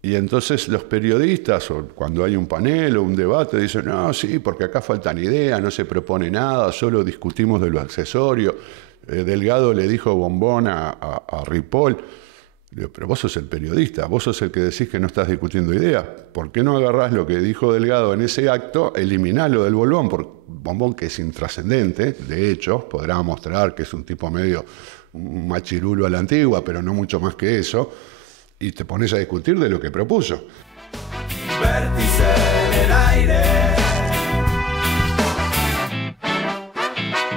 Y entonces los periodistas, o cuando hay un panel o un debate, dicen, no, sí, porque acá faltan ideas, no se propone nada, solo discutimos de lo accesorio. Delgado le dijo bombón a Ripoll. Digo, pero vos sos el periodista, vos sos el que decís que no estás discutiendo ideas. ¿Por qué no agarrás lo que dijo Delgado en ese acto, eliminalo del bombón que es intrascendente, de hecho, podrá mostrar que es un tipo medio un machirulo a la antigua, pero no mucho más que eso, y te pones a discutir de lo que propuso. Vértice en el aire.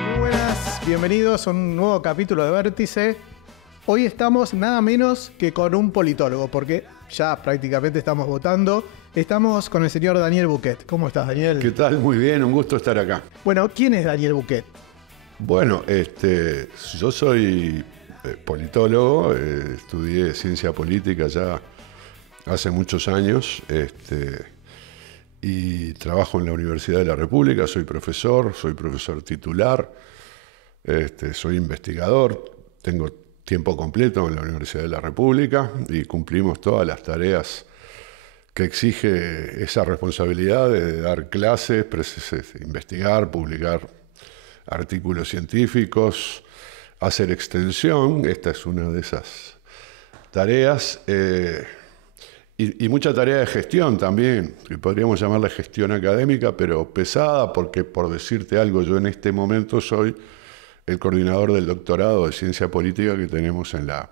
Muy buenas, bienvenidos a un nuevo capítulo de Vértice. Hoy estamos nada menos que con un politólogo, porque ya prácticamente estamos votando. Estamos con el señor Daniel Buquet. ¿Cómo estás, Daniel? ¿Qué tal? Muy bien, un gusto estar acá. Bueno, ¿quién es Daniel Buquet? Bueno, yo soy politólogo, estudié ciencia política ya hace muchos años, y trabajo en la Universidad de la República, soy profesor titular, soy investigador, tengo tiempo completo en la Universidad de la República y cumplimos todas las tareas que exige esa responsabilidad de dar clases, investigar, publicar artículos científicos, hacer extensión. Esta es una de esas tareas, y mucha tarea de gestión también, que podríamos llamarla gestión académica, pero pesada, porque por decirte algo, yo en este momento soy el coordinador del doctorado de Ciencia Política que tenemos en la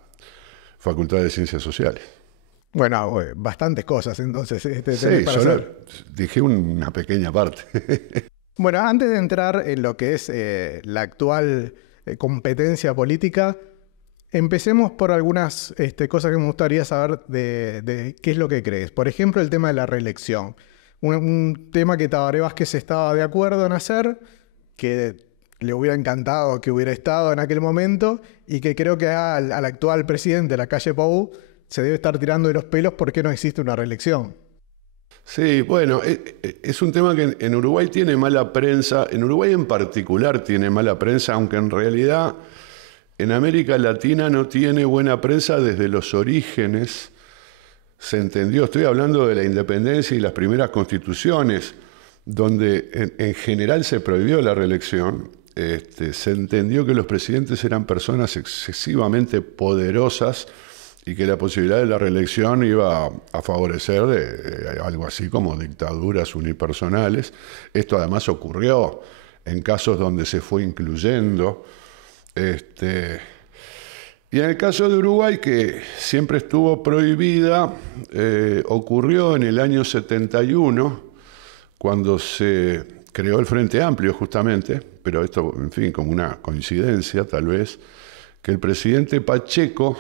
Facultad de Ciencias Sociales. Bueno, bastantes cosas entonces. Sí, solo dije una pequeña parte. Bueno, antes de entrar en lo que es la actual competencia política, empecemos por algunas cosas que me gustaría saber de qué es lo que crees. Por ejemplo, el tema de la reelección. Un tema que Tabaré Vázquez estaba de acuerdo en hacer, que le hubiera encantado que hubiera estado en aquel momento, y que creo que al actual presidente, Lacalle Pou, se debe estar tirando de los pelos porque no existe una reelección. Sí, bueno, es un tema que en Uruguay tiene mala prensa, en Uruguay en particular tiene mala prensa, aunque en realidad en América Latina no tiene buena prensa desde los orígenes. Se entendió, estoy hablando de la independencia y las primeras constituciones, donde en general se prohibió la reelección. Se entendió que los presidentes eran personas excesivamente poderosas y que la posibilidad de la reelección iba a favorecer de algo así como dictaduras unipersonales. Esto además ocurrió en casos donde se fue incluyendo. Y en el caso de Uruguay, que siempre estuvo prohibida, ocurrió en el año 71, cuando se creó el Frente Amplio justamente, pero esto, en fin, como una coincidencia tal vez, que el presidente Pacheco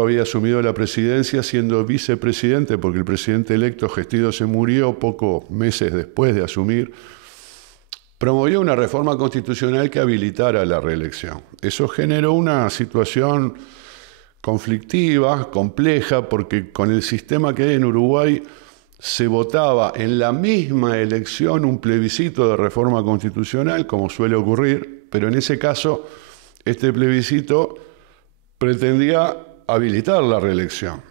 había asumido la presidencia siendo vicepresidente, porque el presidente electo Gestido se murió pocos meses después de asumir. Promovió una reforma constitucional que habilitara la reelección. Eso generó una situación conflictiva, compleja, porque con el sistema que hay en Uruguay se votaba en la misma elección un plebiscito de reforma constitucional, como suele ocurrir, pero en ese caso este plebiscito pretendía habilitar la reelección,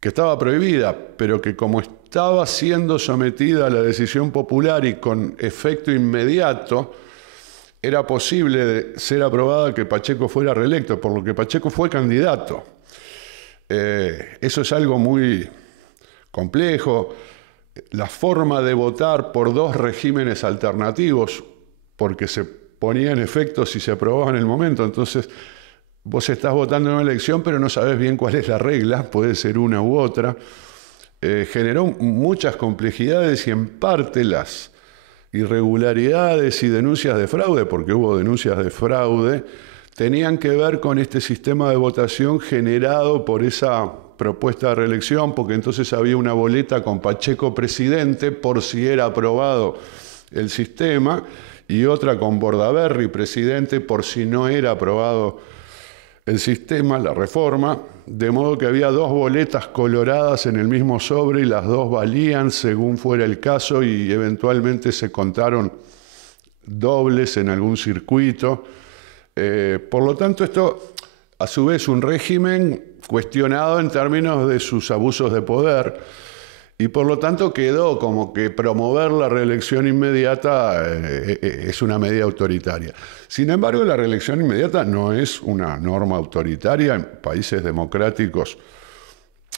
que estaba prohibida, pero que como estaba siendo sometida a la decisión popular y con efecto inmediato, era posible ser aprobada que Pacheco fuera reelecto, por lo que Pacheco fue candidato. Eso es algo muy complejo. La forma de votar por dos regímenes alternativos, porque se ponía en efecto si se aprobaba en el momento, entonces vos estás votando en una elección, pero no sabés bien cuál es la regla, puede ser una u otra. Generó muchas complejidades y en parte las irregularidades y denuncias de fraude, porque hubo denuncias de fraude, tenían que ver con este sistema de votación generado por esa propuesta de reelección, porque entonces había una boleta con Pacheco presidente por si era aprobado el sistema, y otra con Bordaberry presidente por si no era aprobado el sistema, la reforma, de modo que había dos boletas coloradas en el mismo sobre y las dos valían según fuera el caso, y eventualmente se contaron dobles en algún circuito. Por lo tanto, esto a su vez un régimen cuestionado en términos de sus abusos de poder y por lo tanto quedó como que promover la reelección inmediata es una medida autoritaria. Sin embargo, la reelección inmediata no es una norma autoritaria. En países democráticos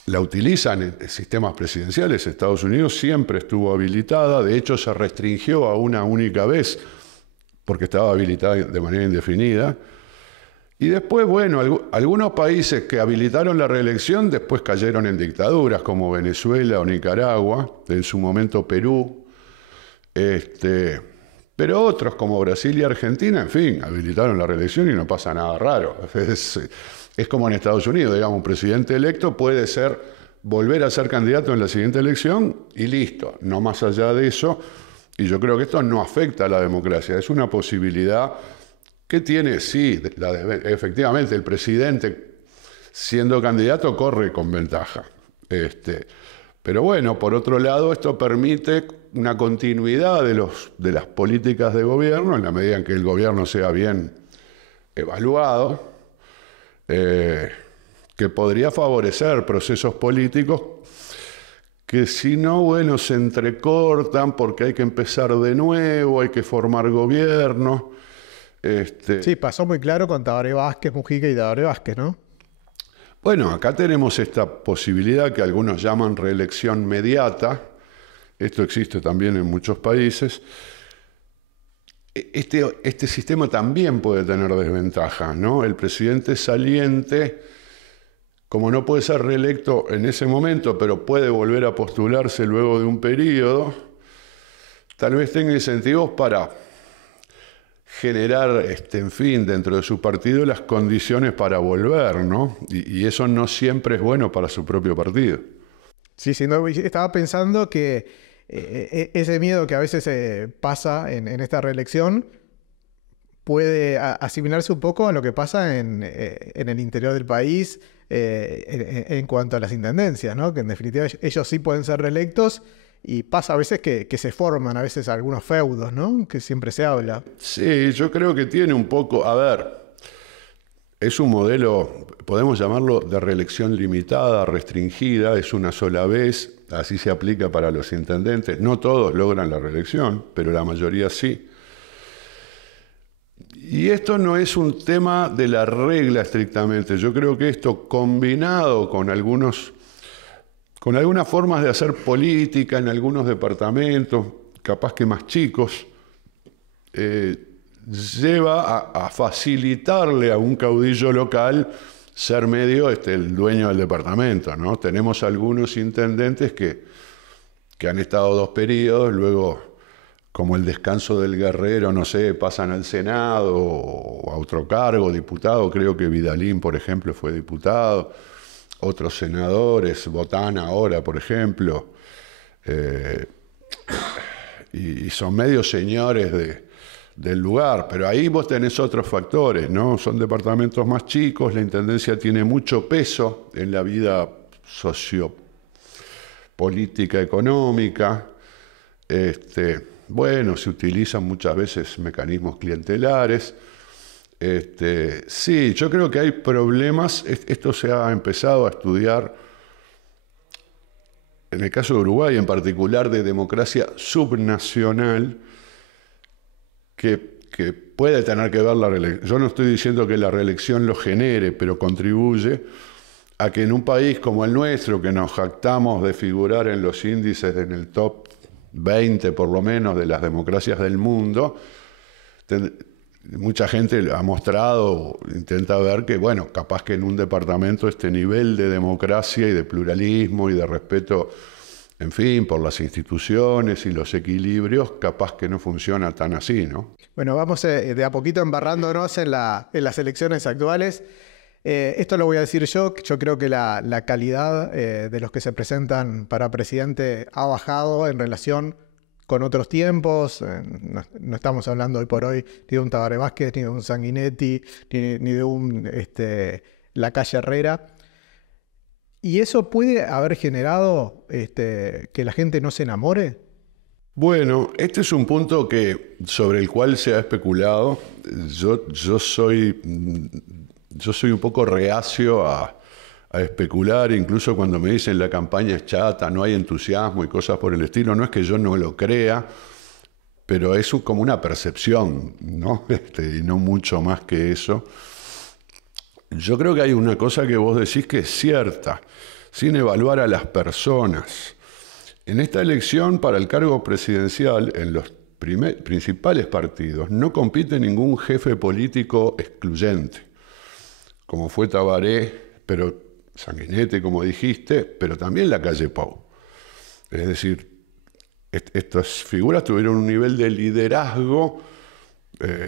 la utilizan en sistemas presidenciales. Estados Unidos siempre estuvo habilitada, de hecho se restringió a una única vez porque estaba habilitada de manera indefinida. Y después, bueno, algunos países que habilitaron la reelección después cayeron en dictaduras, como Venezuela o Nicaragua, en su momento Perú. Pero otros, como Brasil y Argentina, en fin, habilitaron la reelección y no pasa nada raro. Es como en Estados Unidos, digamos, un presidente electo puede volver a ser candidato en la siguiente elección y listo, no más allá de eso. Y yo creo que esto no afecta a la democracia, es una posibilidad que tiene, sí, efectivamente, el presidente siendo candidato corre con ventaja. Pero bueno, por otro lado, esto permite una continuidad de las políticas de gobierno en la medida en que el gobierno sea bien evaluado, que podría favorecer procesos políticos que si no, bueno, se entrecortan porque hay que empezar de nuevo, hay que formar gobierno. Sí, pasó muy claro con Tabaré Vázquez, Mujica y Tabaré Vázquez, ¿no? Bueno, acá tenemos esta posibilidad que algunos llaman reelección mediata. Esto existe también en muchos países. Este sistema también puede tener desventajas, ¿no? El presidente saliente, como no puede ser reelecto en ese momento, pero puede volver a postularse luego de un periodo, tal vez tenga incentivos para generar, en fin, dentro de su partido las condiciones para volver, ¿no? Y eso no siempre es bueno para su propio partido. Sí, no, estaba pensando que ese miedo que a veces pasa en esta reelección puede asimilarse un poco a lo que pasa en el interior del país en cuanto a las intendencias, ¿no? Que en definitiva ellos sí pueden ser reelectos y pasa a veces que se forman a veces algunos feudos, ¿no? Que siempre se habla. Sí, yo creo que tiene un poco, a ver, es un modelo, podemos llamarlo de reelección limitada, restringida, es una sola vez, así se aplica para los intendentes. No todos logran la reelección, pero la mayoría sí. Y esto no es un tema de la regla estrictamente. Yo creo que esto combinado con algunas formas de hacer política en algunos departamentos, capaz que más chicos, lleva a facilitarle a un caudillo local ser medio el dueño del departamento, ¿no? Tenemos algunos intendentes que han estado 2 periodos, luego, como el descanso del guerrero, no sé, pasan al Senado o a otro cargo, diputado. Creo que Vidalín, por ejemplo, fue diputado. Otros senadores, Botana ahora, por ejemplo. Y son medios señores del lugar. Pero ahí vos tenés otros factores, ¿no? Son departamentos más chicos, la intendencia tiene mucho peso en la vida sociopolítica, económica. Bueno, se utilizan muchas veces mecanismos clientelares. Sí, yo creo que hay problemas. Esto se ha empezado a estudiar en el caso de Uruguay, en particular de democracia subnacional, que puede tener que ver la reelección. Yo no estoy diciendo que la reelección lo genere, pero contribuye a que en un país como el nuestro, que nos jactamos de figurar en los índices en el top 20 por lo menos de las democracias del mundo, mucha gente ha mostrado, intenta ver que, bueno, capaz que en un departamento este nivel de democracia y de pluralismo y de respeto, en fin, por las instituciones y los equilibrios, capaz que no funciona tan así, ¿no? Bueno, vamos de a poquito embarrándonos en las elecciones actuales. Esto lo voy a decir yo creo que la calidad de los que se presentan para presidente ha bajado en relación con otros tiempos. No estamos hablando hoy por hoy ni de un Tabaré Vázquez, ni de un Sanguinetti, ni de un Lacalle Herrera. ¿Y eso puede haber generado que la gente no se enamore? Bueno, este es un punto sobre el cual se ha especulado. Yo soy un poco reacio a a especular, incluso cuando me dicen la campaña es chata, no hay entusiasmo y cosas por el estilo. No es que yo no lo crea, pero es como una percepción, ¿no? Y no mucho más que eso. Yo creo que hay una cosa que vos decís que es cierta, sin evaluar a las personas. En esta elección para el cargo presidencial, en los principales partidos, no compite ningún jefe político excluyente, como fue Tabaré, pero Sanguinetti, como dijiste, pero también Lacalle Pou. Es decir, estas figuras tuvieron un nivel de liderazgo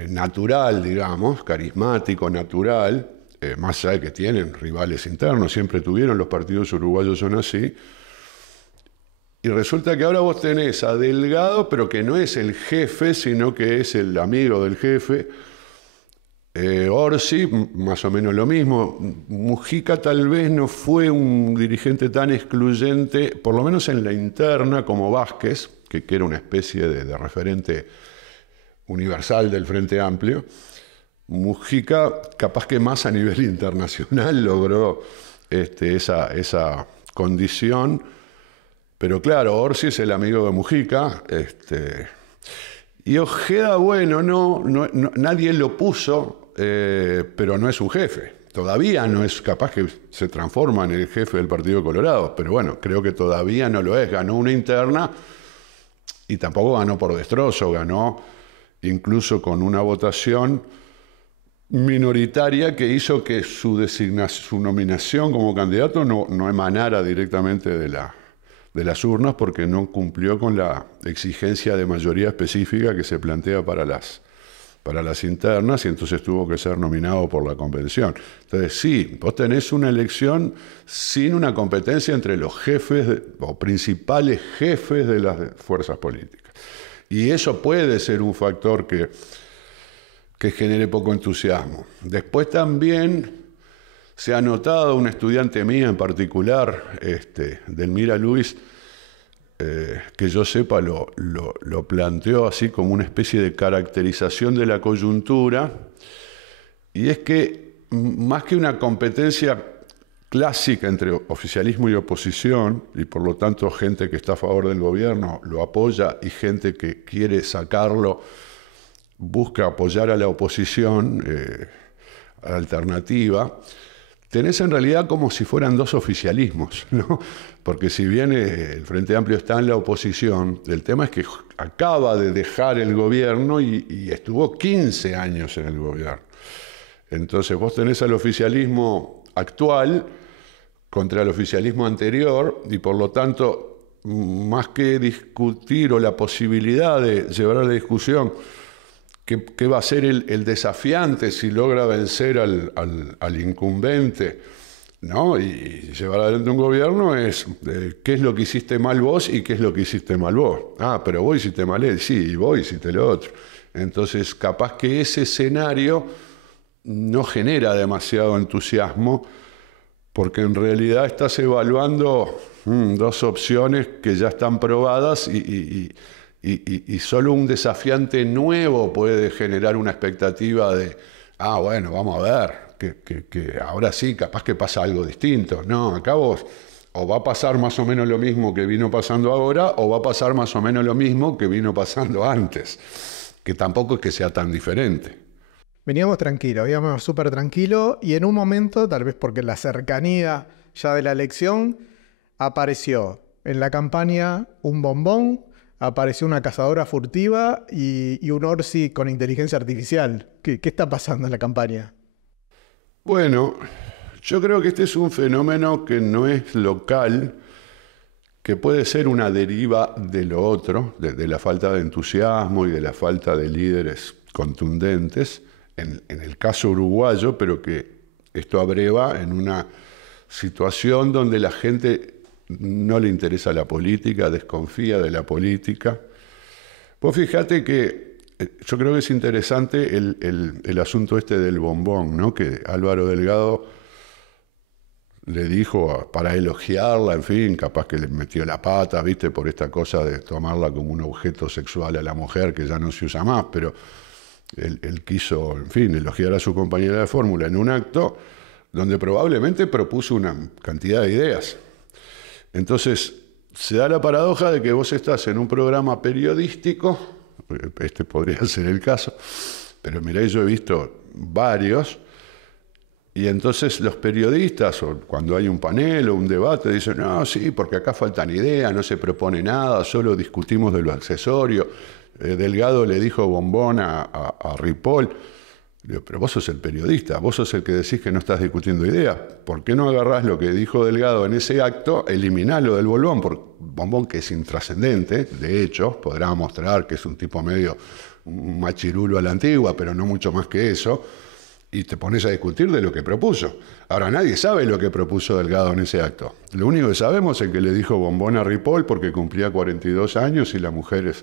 natural, digamos, carismático, natural, más allá de que tienen rivales internos, siempre tuvieron, los partidos uruguayos son así. Y resulta que ahora vos tenés a Delgado, pero que no es el jefe, sino que es el amigo del jefe. Orsi, más o menos lo mismo. Mujica tal vez no fue un dirigente tan excluyente, por lo menos en la interna, como Vázquez, que era una especie de referente universal del Frente Amplio. Mujica, capaz que más a nivel internacional, logró esa condición. Pero claro, Orsi es el amigo de Mujica. Y Ojeda, bueno, nadie lo puso, pero no es un jefe. Todavía no es, capaz que se transforma en el jefe del Partido Colorado, pero bueno, creo que todavía no lo es. Ganó una interna y tampoco ganó por destrozo, ganó incluso con una votación minoritaria que hizo que su nominación como candidato no emanara directamente de las urnas, porque no cumplió con la exigencia de mayoría específica que se plantea para las internas, y entonces tuvo que ser nominado por la convención. Entonces sí, vos tenés una elección sin una competencia entre los jefes o principales jefes de las fuerzas políticas. Y eso puede ser un factor que genere poco entusiasmo. Después también se ha notado, una estudiante mía en particular, Delmira Luis, que yo sepa, lo planteó así como una especie de caracterización de la coyuntura, y es que más que una competencia clásica entre oficialismo y oposición, y por lo tanto gente que está a favor del gobierno lo apoya y gente que quiere sacarlo busca apoyar a la oposición alternativa, tenés en realidad como si fueran dos oficialismos, ¿no? Porque si bien el Frente Amplio está en la oposición, el tema es que acaba de dejar el gobierno y estuvo 15 años en el gobierno. Entonces vos tenés al oficialismo actual contra el oficialismo anterior, y por lo tanto, más que discutir o la posibilidad de llevar a la discusión ¿qué va a ser el desafiante si logra vencer al incumbente, ¿no? Y llevar adelante un gobierno es qué es lo que hiciste mal vos y qué es lo que hiciste mal vos. Ah, pero vos hiciste mal él, sí, y vos hiciste lo otro. Entonces, capaz que ese escenario no genera demasiado entusiasmo, porque en realidad estás evaluando dos opciones que ya están probadas y solo un desafiante nuevo puede generar una expectativa de, bueno, vamos a ver, que ahora sí, capaz que pasa algo distinto. No, acá vos, o va a pasar más o menos lo mismo que vino pasando ahora, o va a pasar más o menos lo mismo que vino pasando antes, que tampoco es que sea tan diferente. Veníamos tranquilos, íbamos súper tranquilos, y en un momento, tal vez porque la cercanía ya de la elección, apareció en la campaña un bombón, apareció una cazadora furtiva y un Orsi con inteligencia artificial. ¿Qué está pasando en la campaña? Bueno, yo creo que este es un fenómeno que no es local, que puede ser una deriva de lo otro, de la falta de entusiasmo y de la falta de líderes contundentes, en el caso uruguayo, pero que esto abreva en una situación donde la gente no le interesa la política, desconfía de la política. Vos fíjate que yo creo que es interesante el asunto del bombón, ¿no? Que Álvaro Delgado le dijo para elogiarla, en fin, capaz que le metió la pata, ¿viste? Por esta cosa de tomarla como un objeto sexual a la mujer, que ya no se usa más, pero él quiso, en fin, elogiar a su compañera de fórmula en un acto. donde probablemente propuso una cantidad de ideas. Entonces, se da la paradoja de que vos estás en un programa periodístico, este podría ser el caso, pero mirá, yo he visto varios, y entonces los periodistas, o cuando hay un panel o un debate, dicen, no, sí, porque acá faltan ideas, no se propone nada, solo discutimos de lo accesorio. Delgado le dijo bombón a Ripoll. Digo, pero vos sos el periodista, vos sos el que decís que no estás discutiendo ideas. ¿Por qué no agarrás lo que dijo Delgado en ese acto, eliminalo del bombón, que es intrascendente? De hecho, podrá mostrar que es un tipo medio un machirulo a la antigua, pero no mucho más que eso, y te pones a discutir de lo que propuso. Ahora, nadie sabe lo que propuso Delgado en ese acto. Lo único que sabemos es que le dijo bombón a Ripoll porque cumplía 42 años y la mujer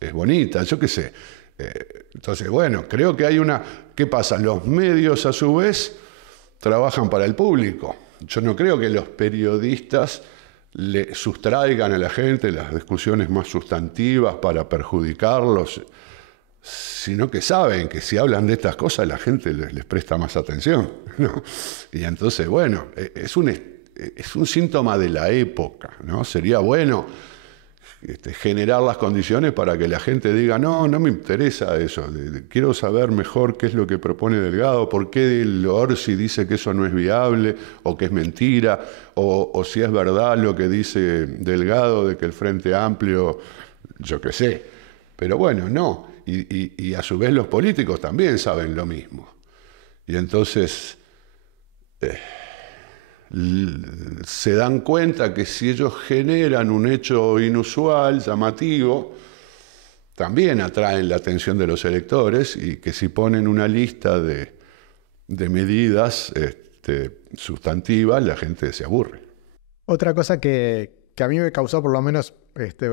es bonita, yo qué sé. Entonces, bueno, creo que hay una... ¿Qué pasa? Los medios, a su vez, trabajan para el público. Yo no creo que los periodistas le sustraigan a la gente las discusiones más sustantivas para perjudicarlos, sino que saben que si hablan de estas cosas la gente les presta más atención, ¿no? Y entonces, bueno, es un síntoma de la época, ¿no? Sería bueno generar las condiciones para que la gente diga, no me interesa eso, quiero saber mejor qué es lo que propone Delgado, por qué el Orsi dice que eso no es viable, o que es mentira, o si es verdad lo que dice Delgado de que el Frente Amplio, yo qué sé. Pero bueno, no. Y a su vez los políticos también saben lo mismo. Y entonces se dan cuenta que si ellos generan un hecho inusual, llamativo, también atraen la atención de los electores, y que si ponen una lista de medidas sustantivas, la gente se aburre. Otra cosa que a mí me causó por lo menos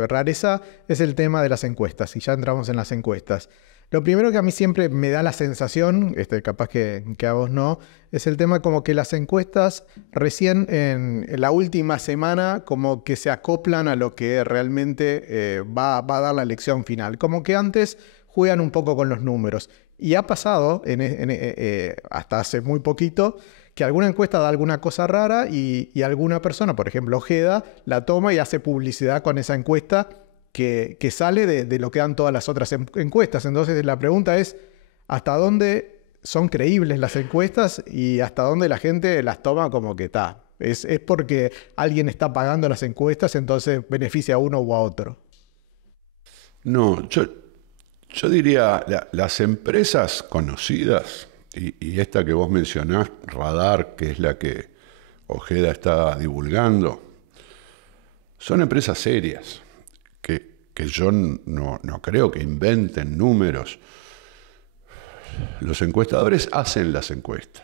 rareza es el tema de las encuestas, y ya entramos en las encuestas. Lo primero que a mí siempre me da la sensación, capaz que a vos no, es el tema como que las encuestas recién en la última semana como que se acoplan a lo que realmente va a dar la elección final. Como que antes juegan un poco con los números. Y ha pasado hasta hace muy poquito que alguna encuesta da alguna cosa rara y alguna persona, por ejemplo Ojeda, la toma y hace publicidad con esa encuesta que sale de lo que dan todas las otras encuestas. Entonces la pregunta es, ¿hasta dónde son creíbles las encuestas y hasta dónde la gente las toma como que está? ¿Es porque alguien está pagando las encuestas, entonces beneficia a uno u a otro? No, yo diría, las empresas conocidas, y esta que vos mencionás, Radar, que es la que Ojeda está divulgando, son empresas serias, que yo no creo que inventen números. Los encuestadores hacen las encuestas.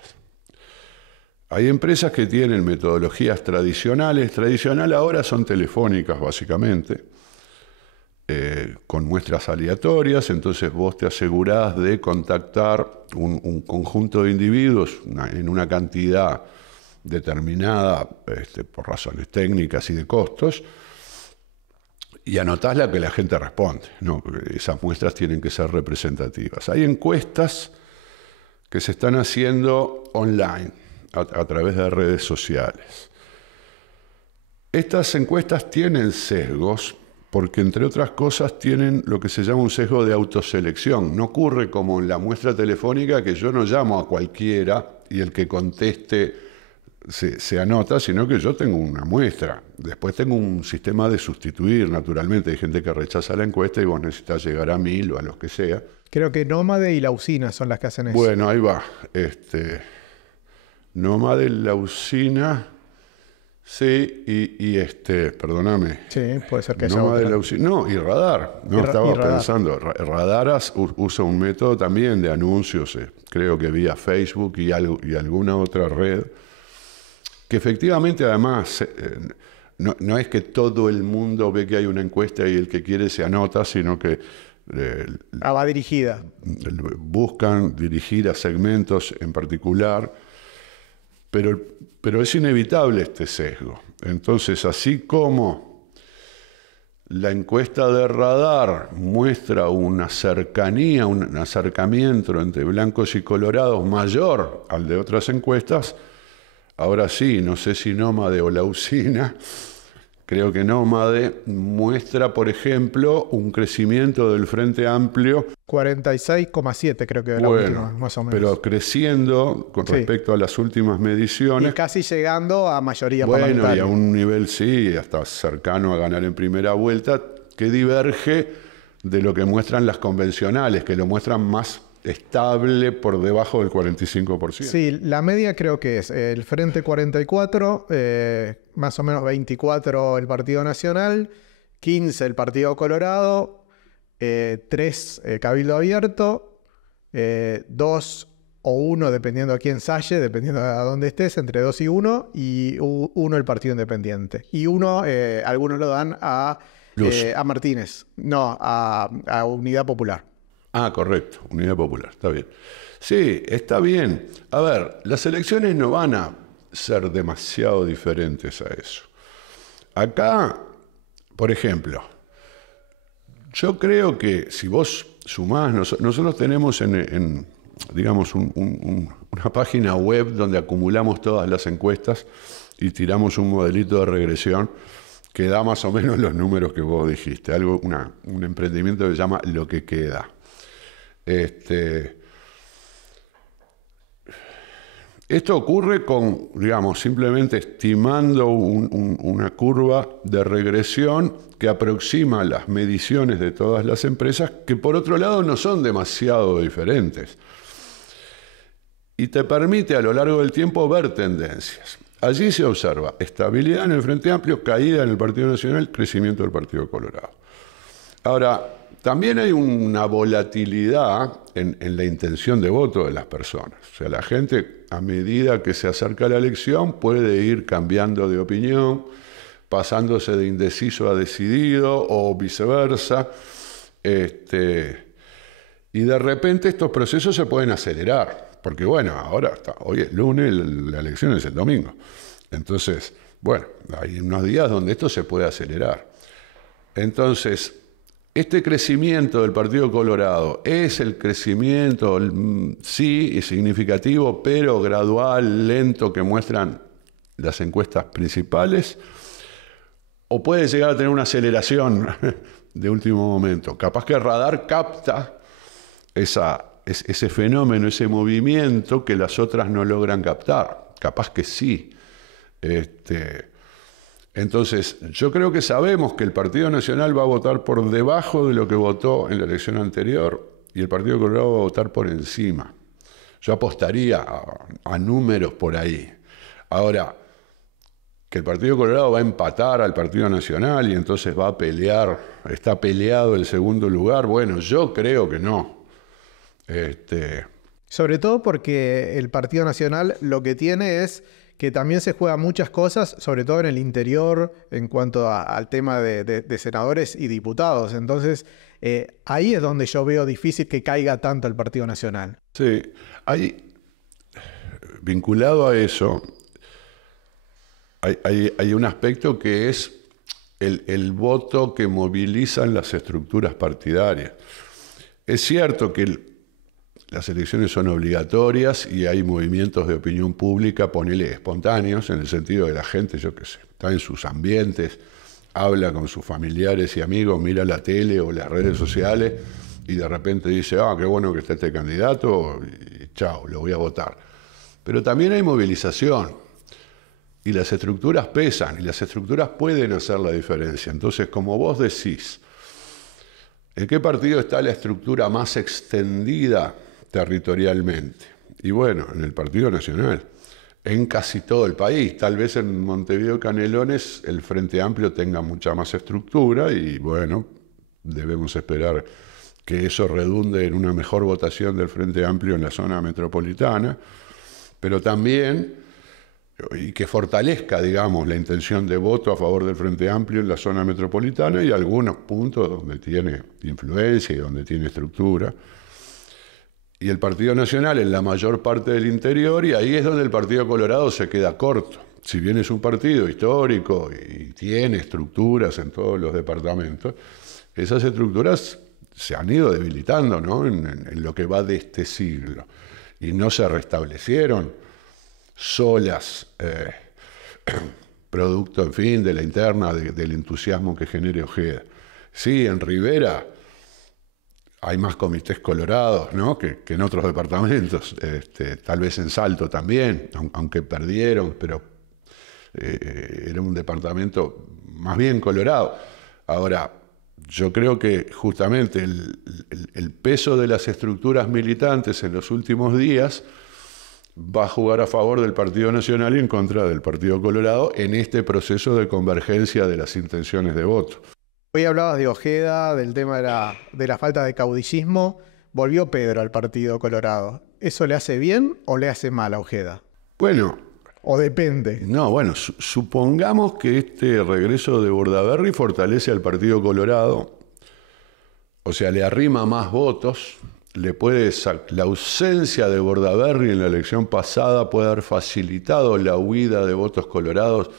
Hay empresas que tienen metodologías tradicionales. Tradicional ahora son telefónicas, básicamente, con muestras aleatorias. Entonces vos te asegurás de contactar un conjunto de individuos en una cantidad determinada por razones técnicas y de costos, y anotás la que la gente responde, ¿no? Esas muestras tienen que ser representativas. Hay encuestas que se están haciendo online, a través de redes sociales. Estas encuestas tienen sesgos porque, entre otras cosas, tienen lo que se llama un sesgo de autoselección. No ocurre como en la muestra telefónica, que yo no llamo a cualquiera y el que conteste se anota, sino que yo tengo una muestra. Después tengo un sistema de sustituir, naturalmente. Hay gente que rechaza la encuesta y vos necesitas llegar a 1000 o a los que sea. Creo que Nómade y La Usina son las que hacen eso. Bueno, ahí va. Nómade, La Usina, sí, perdóname. Sí, puede ser que haya Nómade, otra. La Usina, no, y Radar. No, estaba pensando. Radar usa un método también de anuncios, creo que vía Facebook y alguna otra red, que efectivamente además no es que todo el mundo ve que hay una encuesta y el que quiere se anota, sino que va dirigida. Buscan dirigir a segmentos en particular, pero es inevitable este sesgo. Entonces, así como la encuesta de Radar muestra una cercanía, un acercamiento entre blancos y colorados mayor al de otras encuestas, ahora sí, no sé si Nómade o La Usina, creo que Nómade muestra, por ejemplo, un crecimiento del Frente Amplio. 46,7 creo que es la última, más o menos. Pero creciendo con respecto a las últimas mediciones. Y casi llegando a mayoría parlamentaria. parlamentaria. Y a un nivel, sí, hasta cercano a ganar en primera vuelta, que diverge de lo que muestran las convencionales, que lo muestran más estable por debajo del 45%. Sí, la media creo que es el Frente 44, más o menos 24 el Partido Nacional, 15 el Partido Colorado, 3 Cabildo Abierto, 2 o 1 dependiendo a quién salle, dependiendo a dónde estés, entre 2 y 1, y 1 el Partido Independiente. Y 1, algunos lo dan a Martínez, no, a Unidad Popular. Ah, correcto, Unidad Popular, está bien. Sí, está bien. A ver, las elecciones no van a ser demasiado diferentes a eso. Acá, por ejemplo, yo creo que si vos sumás, nosotros tenemos digamos, una página web donde acumulamos todas las encuestas y tiramos un modelito de regresión que da más o menos los números que vos dijiste. Un emprendimiento que se llama Lo que Queda. Esto ocurre con, digamos, simplemente estimando una curva de regresión que aproxima las mediciones de todas las empresas, que por otro lado no son demasiado diferentes. Y te permite a lo largo del tiempo ver tendencias. Allí se observa estabilidad en el Frente Amplio, caída en el Partido Nacional, crecimiento del Partido Colorado. Ahora, también hay una volatilidad en la intención de voto de las personas. O sea, la gente, a medida que se acerca la elección, puede ir cambiando de opinión, pasándose de indeciso a decidido o viceversa. Y de repente estos procesos se pueden acelerar. Porque bueno, hoy es lunes, la elección es el domingo. Entonces, bueno, hay unos días donde esto se puede acelerar. Entonces, este crecimiento del Partido Colorado es el crecimiento, sí, significativo, pero gradual, lento, que muestran las encuestas principales, o puede llegar a tener una aceleración de último momento. Capaz que el radar capta ese fenómeno, ese movimiento que las otras no logran captar. Capaz que sí. Entonces, yo creo que sabemos que el Partido Nacional va a votar por debajo de lo que votó en la elección anterior y el Partido Colorado va a votar por encima. Yo apostaría a números por ahí. Ahora, que el Partido Colorado va a empatar al Partido Nacional y entonces va a pelear, está peleado el segundo lugar, bueno, yo creo que no. Sobre todo porque el Partido Nacional lo que tiene es que también se juegan muchas cosas, sobre todo en el interior, en cuanto al tema de senadores y diputados. Entonces, ahí es donde yo veo difícil que caiga tanto el Partido Nacional. Sí, vinculado a eso, hay un aspecto que es el voto que movilizan las estructuras partidarias. Es cierto que las elecciones son obligatorias y hay movimientos de opinión pública, ponele espontáneos, en el sentido de la gente, yo qué sé, está en sus ambientes, habla con sus familiares y amigos, mira la tele o las redes sociales y de repente dice, qué bueno que está este candidato y chao, lo voy a votar. Pero también hay movilización y las estructuras pesan y las estructuras pueden hacer la diferencia. Entonces, como vos decís, ¿en qué partido está la estructura más extendida territorialmente? Y bueno, en el Partido Nacional, en casi todo el país. Tal vez en Montevideo y Canelones el Frente Amplio tenga mucha más estructura y bueno, debemos esperar que eso redunde en una mejor votación del Frente Amplio en la zona metropolitana, pero también, y que fortalezca, digamos, la intención de voto a favor del Frente Amplio en la zona metropolitana y algunos puntos donde tiene influencia y donde tiene estructura. Y el Partido Nacional en la mayor parte del interior, y ahí es donde el Partido Colorado se queda corto. Si bien es un partido histórico y tiene estructuras en todos los departamentos, esas estructuras se han ido debilitando, ¿no? en lo que va de este siglo. Y no se restablecieron, solas, producto, en fin, de la interna, del entusiasmo que genere Ojeda. Sí, en Rivera hay más comités colorados, ¿no?, que en otros departamentos, tal vez en Salto también, aunque perdieron, pero era un departamento más bien colorado. Ahora, yo creo que justamente el peso de las estructuras militantes en los últimos días va a jugar a favor del Partido Nacional y en contra del Partido Colorado en este proceso de convergencia de las intenciones de voto. Hoy hablabas de Ojeda, del tema de la falta de caudillismo. Volvió Pedro al Partido Colorado. ¿Eso le hace bien o le hace mal a Ojeda? Bueno, ¿O depende? no, bueno, supongamos que este regreso de Bordaberry fortalece al Partido Colorado, o sea, le arrima más votos, la ausencia de Bordaberry en la elección pasada puede haber facilitado la huida de votos colorados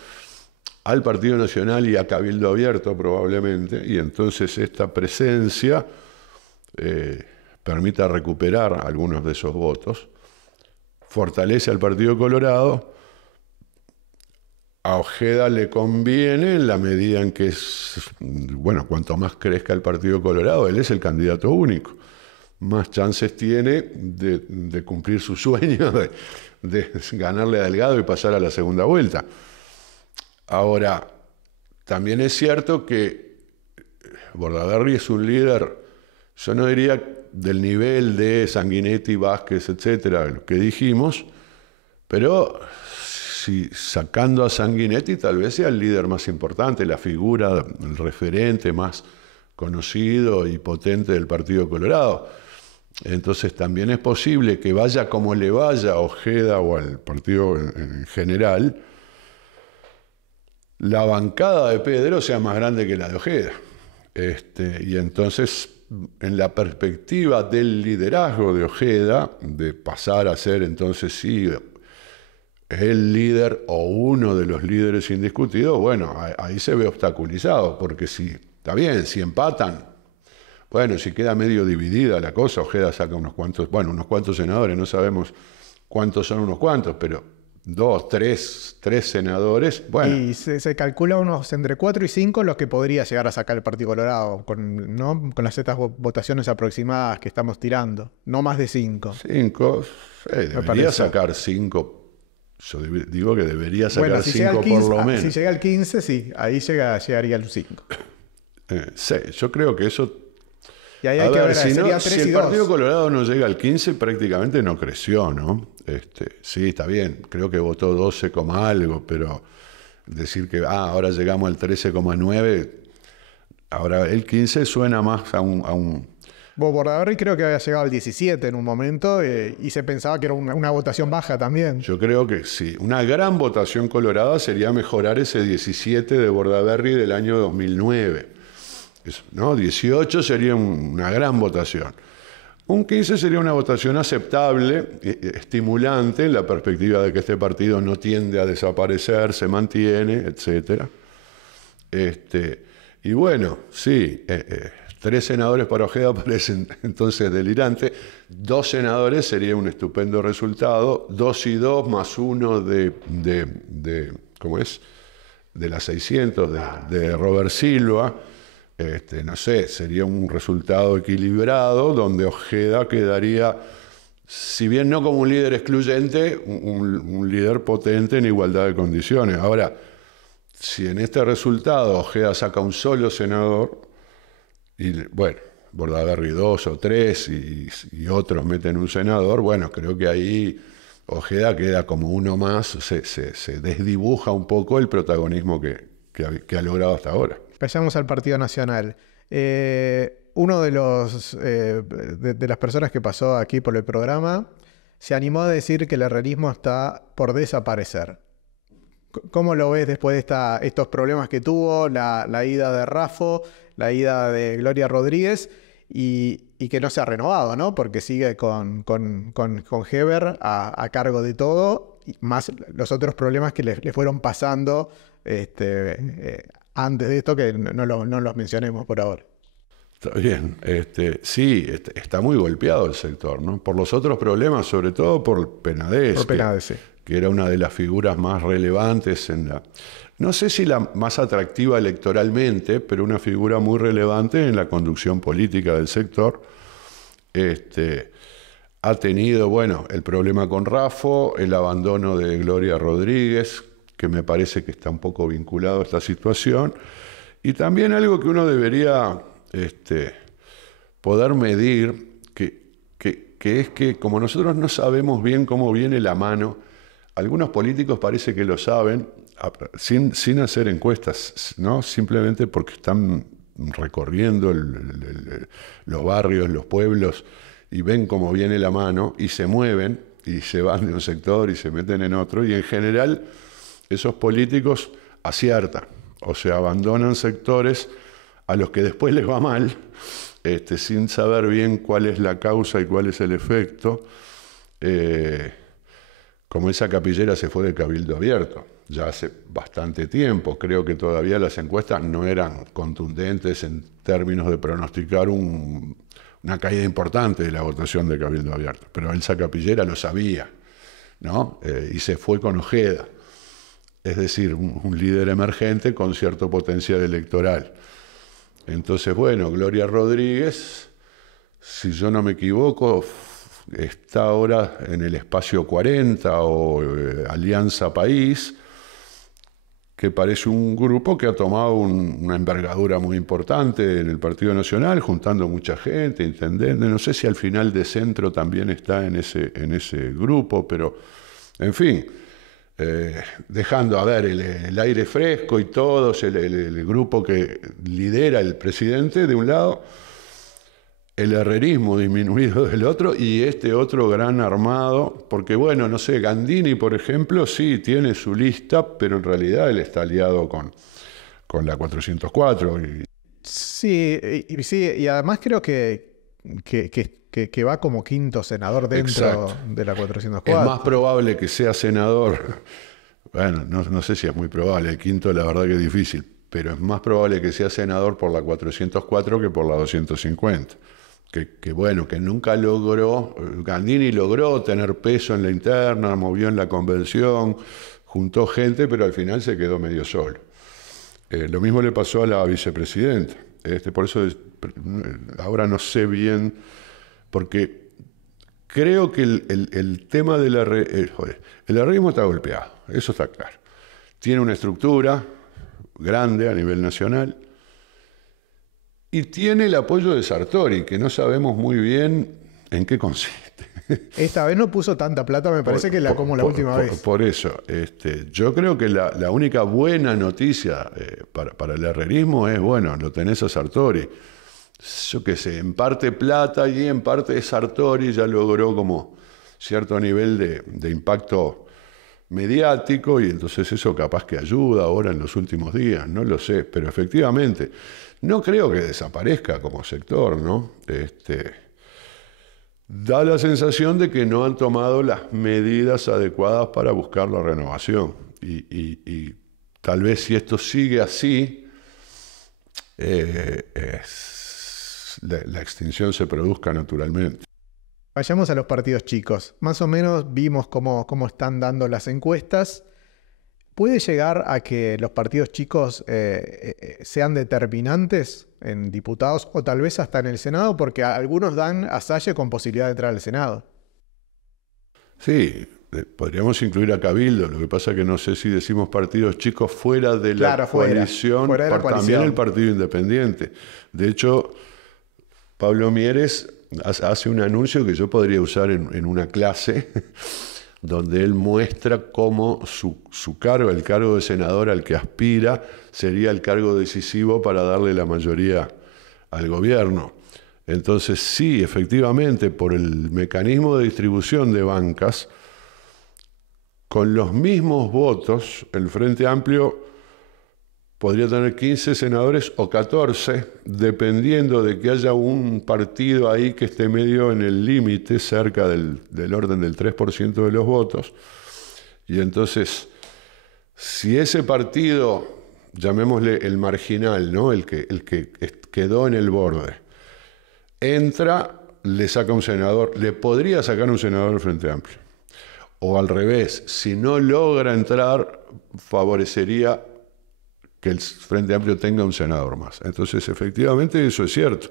al Partido Nacional y a Cabildo Abierto probablemente, y entonces esta presencia permita recuperar algunos de esos votos, fortalece al Partido Colorado. A Ojeda le conviene en la medida en que cuanto más crezca el Partido Colorado, él es el candidato único, más chances tiene de cumplir su sueño de ganarle a Delgado y pasar a la segunda vuelta. Ahora, también es cierto que Bordaberry es un líder, yo no diría del nivel de Sanguinetti, Vázquez, etcétera, lo que dijimos, pero si sacando a Sanguinetti tal vez sea el líder más importante, la figura, el referente más conocido y potente del Partido Colorado. Entonces también es posible que vaya como le vaya a Ojeda o al partido en general, la bancada de Pedro sea más grande que la de Ojeda. Y entonces, en la perspectiva del liderazgo de Ojeda, de pasar a ser entonces sí el líder o uno de los líderes indiscutidos, bueno, ahí se ve obstaculizado, porque está bien, si empatan, bueno, si queda medio dividida la cosa, Ojeda saca unos cuantos senadores, no sabemos cuántos son unos cuantos, pero 2, 3 senadores, bueno. Y se calcula unos entre 4 y 5 los que podría llegar a sacar el Partido Colorado, ¿no? Con estas votaciones aproximadas que estamos tirando, no más de 5. 5, debería sacar 5. Yo digo que debería sacar 5 por lo menos. Si llega al 15, sí, ahí llegaría al 5. Sí, yo creo que eso... Y ahí hay que ver, si el Partido Colorado no llega al 15, prácticamente no creció, ¿no? Sí, está bien, creo que votó 12, algo, pero decir que ahora llegamos al 13,9, ahora el 15 suena más a un... Bordaberry creo que había llegado al 17 en un momento y se pensaba que era una votación baja también. Yo creo que sí, una gran votación colorada sería mejorar ese 17 de Bordaberry del año 2009. ¿No? 18 sería una gran votación. Un 15 sería una votación aceptable, estimulante, en la perspectiva de que este partido no tiende a desaparecer, se mantiene, etc. Y bueno, sí, 3 senadores para Ojeda parecen entonces delirante. 2 senadores sería un estupendo resultado. 2 y 2 más 1 ¿cómo es? De las 600 de Robert Silva. No sé, sería un resultado equilibrado donde Ojeda quedaría, si bien no como un líder excluyente, un líder potente en igualdad de condiciones. Ahora, si en este resultado Ojeda saca un solo senador, y bueno, Bordaberry 2 o 3 y otros meten un senador, bueno, creo que ahí Ojeda queda como uno más, se desdibuja un poco el protagonismo que ha logrado hasta ahora. Pasamos al Partido Nacional. Uno de las personas que pasó aquí por el programa se animó a decir que el herrerismo está por desaparecer. ¿Cómo lo ves después de estos problemas que tuvo, la ida de Raffo, la ida de Gloria Rodríguez y que no se ha renovado, ¿no? Porque sigue con Heber a cargo de todo, más los otros problemas que le fueron pasando antes de esto, que no los mencionemos por ahora. Está bien. Sí, está muy golpeado el sector, ¿no? Por los otros problemas, sobre todo por Penades. Por Penades, sí. Que era una de las figuras más relevantes en la... No sé si la más atractiva electoralmente, pero una figura muy relevante en la conducción política del sector. Ha tenido, bueno, el problema con Raffo, el abandono de Gloria Rodríguez, que me parece que está un poco vinculado a esta situación, y también algo que uno debería poder medir, que es que como nosotros no sabemos bien cómo viene la mano, algunos políticos parece que lo saben, sin hacer encuestas, ¿no? Simplemente porque están recorriendo los barrios, los pueblos, y ven cómo viene la mano, y se mueven, y se van de un sector y se meten en otro, y en general esos políticos aciertan, o sea, abandonan sectores a los que después les va mal, sin saber bien cuál es la causa y cuál es el efecto. Como esa capillera se fue de Cabildo Abierto, ya hace bastante tiempo. Creo que todavía las encuestas no eran contundentes en términos de pronosticar una caída importante de la votación de Cabildo Abierto. Pero esa capillera lo sabía, ¿no? Y se fue con Ojeda. Es decir, un líder emergente con cierto potencial electoral. Entonces, bueno, Gloria Rodríguez, si yo no me equivoco, está ahora en el Espacio 40 o Alianza País, que parece un grupo que ha tomado una envergadura muy importante en el Partido Nacional, juntando mucha gente, intendentes. No sé si al final de Centro también está en ese grupo, pero en fin, dejando a ver el aire fresco y todos, el grupo que lidera el presidente de un lado, el herrerismo disminuido del otro y este otro gran armado, porque bueno, no sé, Gandini, por ejemplo, sí tiene su lista, pero en realidad él está aliado con la 404. Sí, y además creo que va como quinto senador dentro Exacto. de la 404. Es más probable que sea senador, bueno, no sé si es muy probable, el quinto la verdad que es difícil, pero es más probable que sea senador por la 404 que por la 250. Que bueno, que nunca logró, Gandini logró tener peso en la interna, movió en la convención, juntó gente, pero al final se quedó medio solo. Lo mismo le pasó a la vicepresidenta. Por eso ahora no sé bien, porque creo que el tema del el herrerismo está golpeado, eso está claro. Tiene una estructura grande a nivel nacional, y tiene el apoyo de Sartori, que no sabemos muy bien en qué consiste. Esta vez no puso tanta plata, me parece como la última vez. Por eso, yo creo que la única buena noticia para el herrerismo es, bueno, lo tenés a Sartori. Yo qué sé, en parte plata y en parte Sartori ya logró como cierto nivel de impacto mediático, y entonces eso capaz que ayuda ahora en los últimos días, no lo sé, pero efectivamente no creo que desaparezca como sector, ¿no? Da la sensación de que no han tomado las medidas adecuadas para buscar la renovación, y tal vez si esto sigue así, la extinción se produzca naturalmente. Vayamos a los partidos chicos. Más o menos vimos cómo están dando las encuestas. ¿Puede llegar a que los partidos chicos sean determinantes en diputados o tal vez hasta en el Senado? Porque algunos dan a Salle con posibilidad de entrar al Senado. Sí, podríamos incluir a Cabildo. Lo que pasa es que no sé si decimos partidos chicos fuera de la coalición, fuera de la coalición. También el Partido Independiente. De hecho, Pablo Mieres hace un anuncio que yo podría usar en una clase, donde él muestra cómo su cargo, el cargo de senador al que aspira, sería el cargo decisivo para darle la mayoría al gobierno. Entonces sí, efectivamente, por el mecanismo de distribución de bancas, con los mismos votos, el Frente Amplio podría tener 15 senadores o 14, dependiendo de que haya un partido ahí que esté medio en el límite, cerca del orden del 3% de los votos. Y entonces, si ese partido, llamémosle el marginal, ¿no? el que quedó en el borde, entra, le saca un senador, le podría sacar un senador del Frente Amplio. O al revés, si no logra entrar, favorecería que el Frente Amplio tenga un senador más. Entonces, efectivamente, eso es cierto.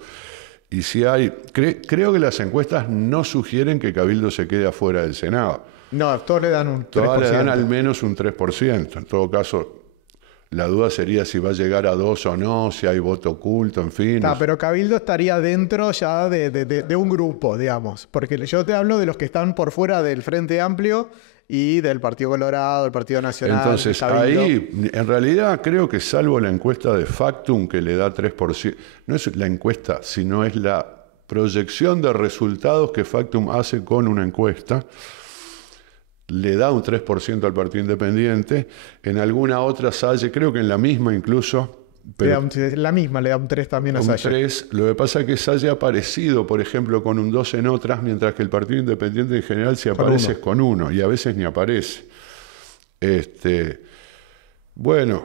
Y si hay, creo que las encuestas no sugieren que Cabildo se quede afuera del Senado. No, todos le dan un 3%. Todas le dan al menos un 3%. En todo caso, la duda sería si va a llegar a 2 o no, si hay voto oculto, en fin. Pero Cabildo estaría dentro ya de un grupo, digamos. Porque yo te hablo de los que están por fuera del Frente Amplio y del Partido Colorado, del Partido Nacional. Entonces, Cabildo. ahí, en realidad, creo que salvo la encuesta de Factum, que le da 3%, no es la encuesta, sino es la proyección de resultados que Factum hace con una encuesta, le da un 3% al Partido Independiente. En alguna otra Salle, creo que en la misma incluso, pero la misma le da un 3 también a un Salle. 3, lo que pasa es que Salle ha aparecido, por ejemplo, con un 2 en otras, mientras que el Partido Independiente en general si aparece es con 1, y a veces ni aparece. Bueno,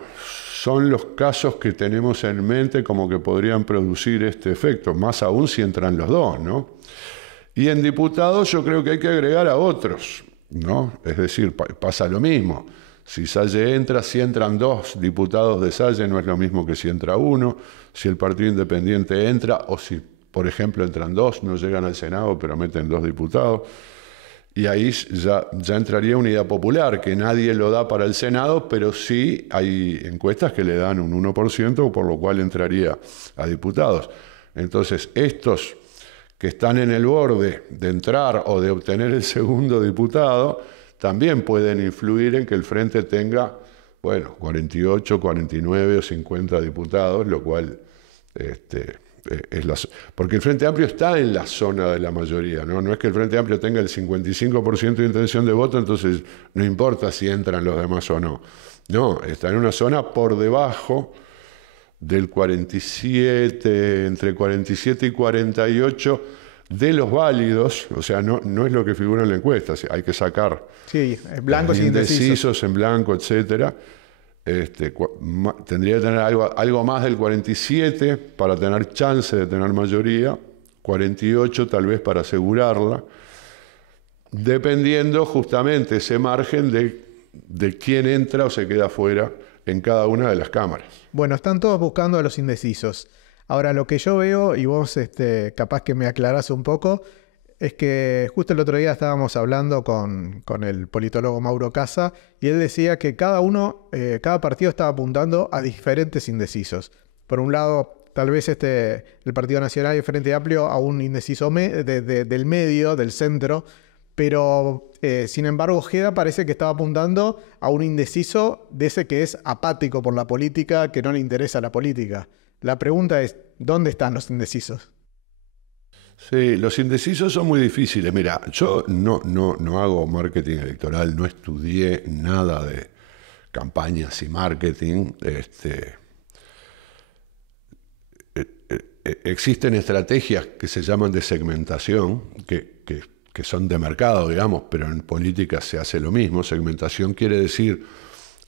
son los casos que tenemos en mente como que podrían producir este efecto, más aún si entran los dos, ¿no? Y en diputados yo creo que hay que agregar a otros, ¿no? Es decir, pasa lo mismo. Si Salle entra, si entran 2 diputados de Salle, no es lo mismo que si entra 1. Si el Partido Independiente entra, o si, por ejemplo, entran 2, no llegan al Senado, pero meten 2 diputados. Y ahí ya entraría Unidad Popular, que nadie lo da para el Senado, pero sí hay encuestas que le dan un 1%, por lo cual entraría a diputados. Entonces, estos que están en el borde de entrar o de obtener el segundo diputado, también pueden influir en que el Frente tenga, bueno, 48, 49 o 50 diputados, lo cual porque el Frente Amplio está en la zona de la mayoría, ¿no? No es que el Frente Amplio tenga el 55% de intención de voto, entonces no importa si entran los demás o no. No, está en una zona por debajo del 47, entre 47 y 48 de los válidos, o sea, no es lo que figura en la encuesta, hay que sacar blancos y indecisos en blanco, etcétera. Tendría que tener algo más del 47 para tener chance de tener mayoría, 48 tal vez para asegurarla, dependiendo justamente ese margen de quién entra o se queda fuera en cada una de las cámaras. Bueno, están todos buscando a los indecisos. Ahora, lo que yo veo, y vos capaz que me aclarás un poco, es que justo el otro día estábamos hablando con el politólogo Mauro Casa y él decía que cada partido estaba apuntando a diferentes indecisos. Por un lado, tal vez el Partido Nacional y el Frente Amplio a un indeciso del medio, del centro, pero sin embargo Ojeda parece que estaba apuntando a un indeciso de ese que es apático por la política, que no le interesa la política. La pregunta es, ¿dónde están los indecisos? Sí, los indecisos son muy difíciles. Mira, yo no hago marketing electoral, no estudié nada de campañas y marketing. Existen estrategias que se llaman de segmentación, que son de mercado, digamos, pero en política se hace lo mismo. Segmentación quiere decir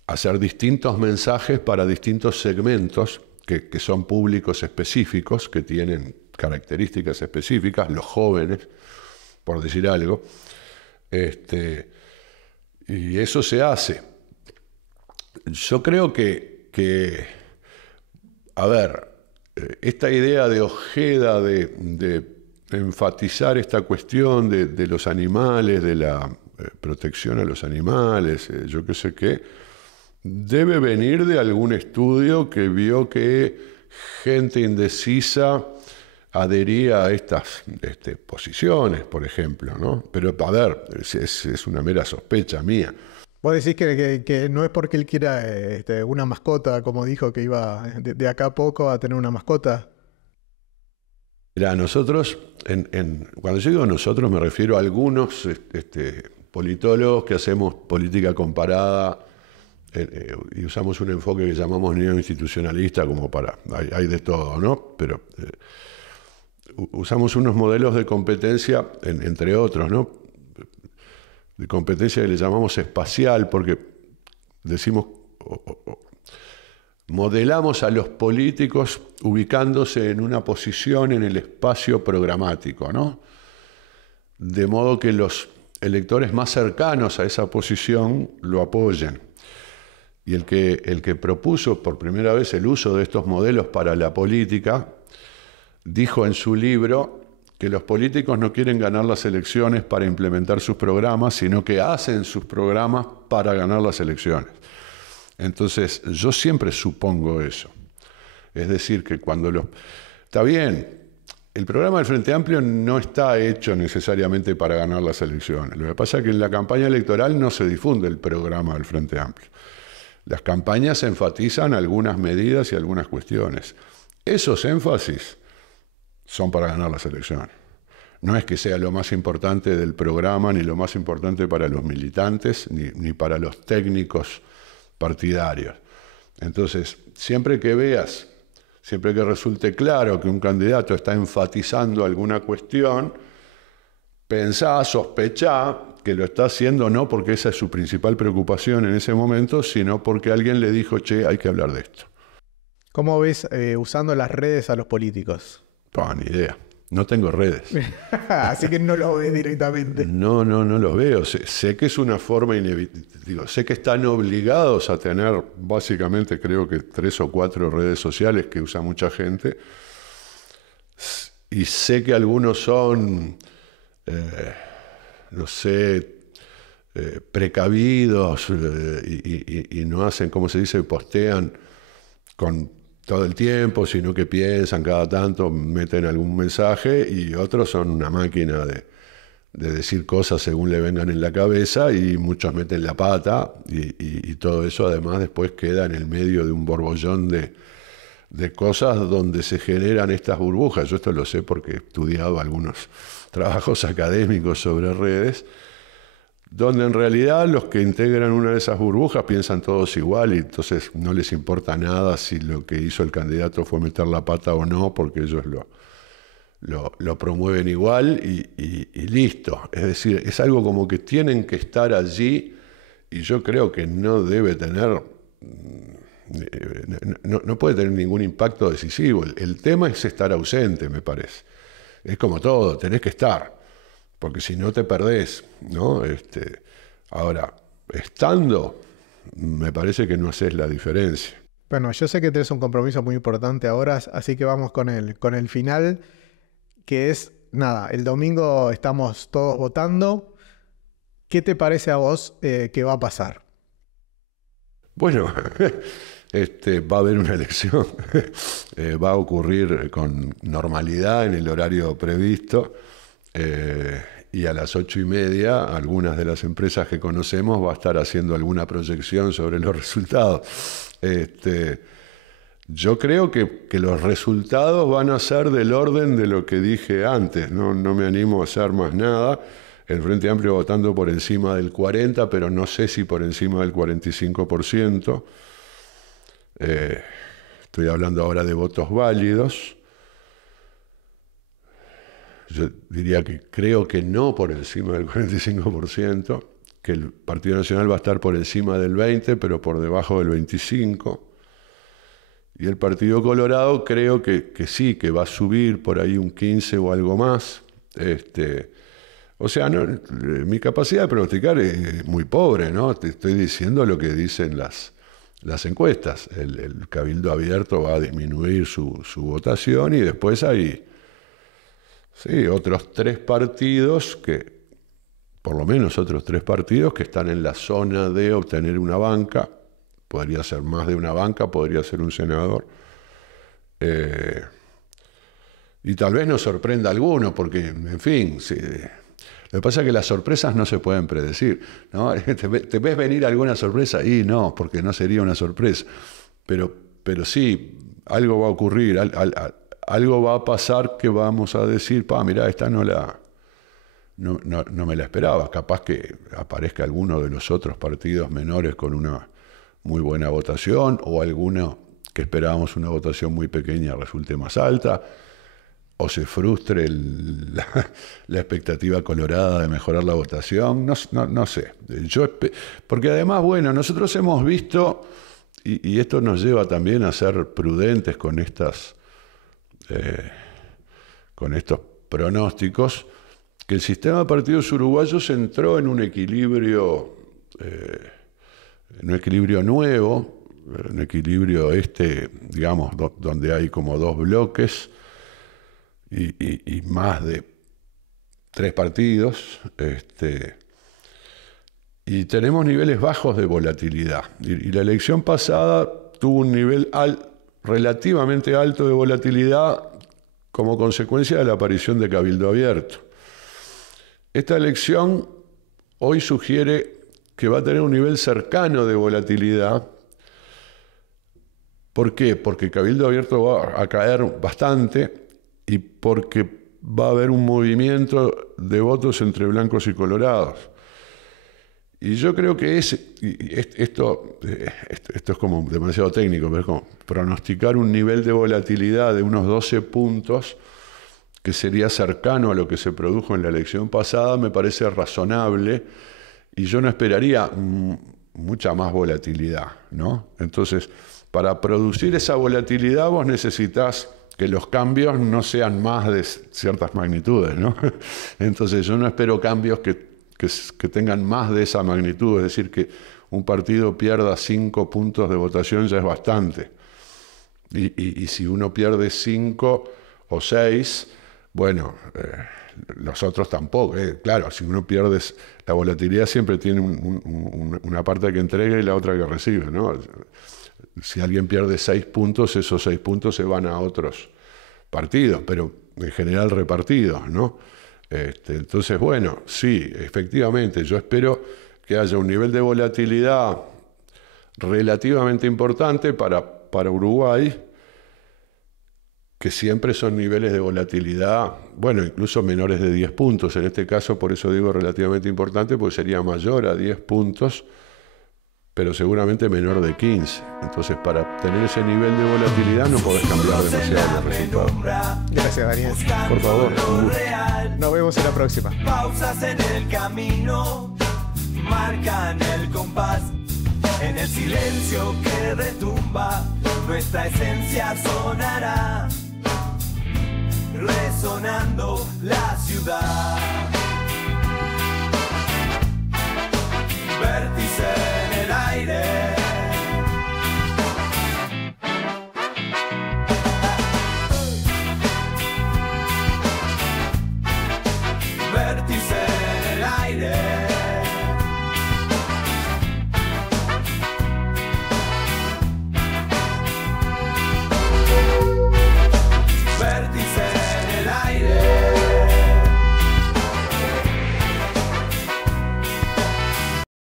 hacer distintos mensajes para distintos segmentos que son públicos específicos, que tienen características específicas, los jóvenes, por decir algo, y eso se hace. Yo creo que a ver, esta idea de Ojeda de enfatizar esta cuestión de los animales, de la protección a los animales, yo qué sé qué, debe venir de algún estudio que vio que gente indecisa adhería a estas posiciones, por ejemplo, ¿no? Pero, a ver, es una mera sospecha mía. ¿Vos decís que no es porque él quiera una mascota, como dijo que iba de acá a poco a tener una mascota? Mira, nosotros, cuando yo digo nosotros me refiero a algunos politólogos que hacemos política comparada y usamos un enfoque que llamamos neoinstitucionalista, como hay de todo, ¿no? Pero usamos unos modelos de competencia, entre otros, ¿no? De competencia que le llamamos espacial, porque decimos, modelamos a los políticos ubicándose en una posición en el espacio programático, ¿no? De modo que los electores más cercanos a esa posición lo apoyen. Y el que propuso por primera vez el uso de estos modelos para la política, dijo en su libro que los políticos no quieren ganar las elecciones para implementar sus programas, sino que hacen sus programas para ganar las elecciones. Entonces, yo siempre supongo eso. Es decir, que cuando los... Está bien, el programa del Frente Amplio no está hecho necesariamente para ganar las elecciones. Lo que pasa es que en la campaña electoral no se difunde el programa del Frente Amplio. Las campañas enfatizan algunas medidas y algunas cuestiones. Esos énfasis son para ganar las elecciones. No es que sea lo más importante del programa, ni lo más importante para los militantes, ni para los técnicos partidarios. Entonces, siempre que veas, siempre que resulte claro que un candidato está enfatizando alguna cuestión, pensá, sospechá que lo está haciendo no porque esa es su principal preocupación en ese momento, sino porque alguien le dijo, che, hay que hablar de esto. ¿Cómo ves usando las redes a los políticos? Ni idea. No tengo redes. Así que no lo ves directamente. No los veo. Sé que es una forma inevitable. Digo, sé que están obligados a tener, básicamente, creo que 3 o 4 redes sociales que usa mucha gente. Y sé que algunos son, no sé, precavidos y no hacen, ¿cómo se dice? Postean con todo el tiempo, sino que piensan cada tanto, meten algún mensaje, y otros son una máquina de decir cosas según le vengan en la cabeza, y muchos meten la pata, y todo eso además después queda en el medio de un borbollón de cosas donde se generan estas burbujas. Yo esto lo sé porque he estudiado algunos trabajos académicos sobre redes, donde en realidad los que integran una de esas burbujas piensan todos igual, y entonces no les importa nada si lo que hizo el candidato fue meter la pata o no, porque ellos lo promueven igual y listo. Es decir, es algo como que tienen que estar allí, y yo creo que no debe tener, no puede tener ningún impacto decisivo. El tema es estar ausente, me parece. Es como todo, tenés que estar, porque si no te perdés, ¿no? Ahora, estando, me parece que no haces la diferencia. Bueno, yo sé que tenés un compromiso muy importante ahora, así que vamos con el final, que es, nada, el domingo estamos todos votando. ¿Qué te parece a vos que va a pasar? Bueno, va a haber una elección, va a ocurrir con normalidad en el horario previsto, y a las 8:30 algunas de las empresas que conocemos va a estar haciendo alguna proyección sobre los resultados. Yo creo que los resultados van a ser del orden de lo que dije antes. No me animo a hacer más nada. El Frente Amplio votando por encima del 40%, pero no sé si por encima del 45%. Estoy hablando ahora de votos válidos. Yo diría que creo que no por encima del 45%, que el Partido Nacional va a estar por encima del 20%, pero por debajo del 25%. Y el Partido Colorado creo que sí, que va a subir por ahí un 15% o algo más. O sea, mi capacidad de pronosticar es muy pobre, ¿no? Te estoy diciendo lo que dicen las encuestas. El Cabildo Abierto va a disminuir su votación, y después hay otros 3 partidos por lo menos otros 3 partidos que están en la zona de obtener una banca. Podría ser más de una banca, podría ser un senador. Y tal vez nos sorprenda alguno, porque, en fin, lo que pasa es que las sorpresas no se pueden predecir, ¿no? ¿Te ves venir alguna sorpresa? Y no, porque no sería una sorpresa. Pero sí, algo va a ocurrir, algo va a pasar que vamos a decir, mirá, esta no me la esperaba. Capaz que aparezca alguno de los otros partidos menores con una muy buena votación, o alguno que esperábamos una votación muy pequeña resulte más alta, o se frustre la expectativa colorada de mejorar la votación, no sé. Porque además, bueno, nosotros hemos visto y esto nos lleva también a ser prudentes con estos pronósticos, que el sistema de partidos uruguayos entró en un equilibrio nuevo, un equilibrio digamos, donde hay como dos bloques y más de 3 partidos, y tenemos niveles bajos de volatilidad. Y la elección pasada tuvo un nivel relativamente alto de volatilidad como consecuencia de la aparición de Cabildo Abierto. Esta elección hoy sugiere que va a tener un nivel cercano de volatilidad. ¿Por qué? Porque Cabildo Abierto va a caer bastante y porque va a haber un movimiento de votos entre blancos y colorados. Y yo creo que esto es como demasiado técnico, pero es como pronosticar un nivel de volatilidad de unos 12 puntos, que sería cercano a lo que se produjo en la elección pasada, me parece razonable, y yo no esperaría mucha más volatilidad, ¿no? Entonces, para producir esa volatilidad vos necesitas que los cambios no sean más de ciertas magnitudes, ¿no? Entonces yo no espero cambios que tengan más de esa magnitud, es decir, que un partido pierda 5 puntos de votación ya es bastante. Y si uno pierde 5 o 6, bueno, los otros tampoco. Claro, si uno pierde, la volatilidad siempre tiene una parte que entrega y la otra que recibe, ¿no? Si alguien pierde 6 puntos, esos 6 puntos se van a otros partidos, pero en general repartidos, ¿no? Entonces, bueno, sí, efectivamente, yo espero que haya un nivel de volatilidad relativamente importante para Uruguay, que siempre son niveles de volatilidad, bueno, incluso menores de 10 puntos. En este caso, por eso digo relativamente importante, porque sería mayor a 10 puntos, pero seguramente menor de 15. Entonces, para tener ese nivel de volatilidad no podés cambiar demasiado los resultados. Gracias, Daniel. Por favor, un gusto. Nos vemos en la próxima. Pausas en el camino marcan el compás. En el silencio que retumba, nuestra esencia sonará, resonando la ciudad. Vértice en el aire.